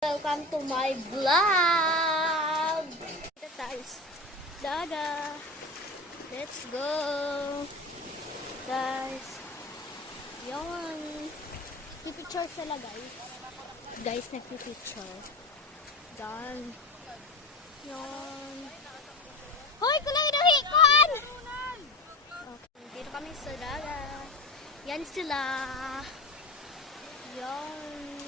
Welcome to my vlog! Ito tayo sa dagat. Let's go! Guys, yun. Pipicture sila guys. Guys, nagpipicture. Done. Yun. Hoy! Kulay na hikuan! Okay, dito kami sa dagat. Yan sila. Yun.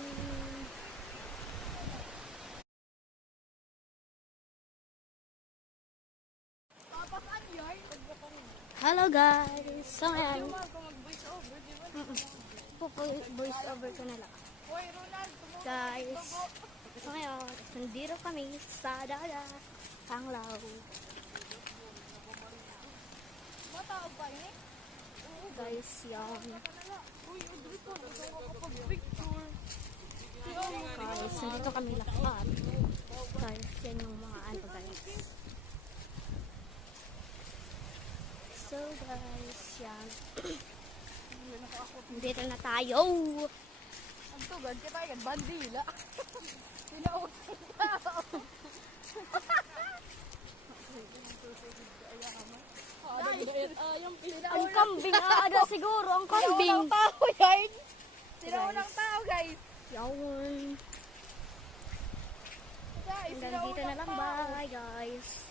Hello guys! So ngayon, voice over ko na lang. Guys, so ngayon, nandito kami sa dagat, Panglao. Guys, yan. Guys, nandito kami lahat. Guys, yan yung mga ano guys. So guys, yan. Dito na tayo. Ang tugad, kita yan, bandila. Pinaot Ang kambing, ada siguro, ang kambing. Sinaunang tao yan. Sinaunang tao guys. Yawon. Guys, Hanggang dito na lang, bye guys.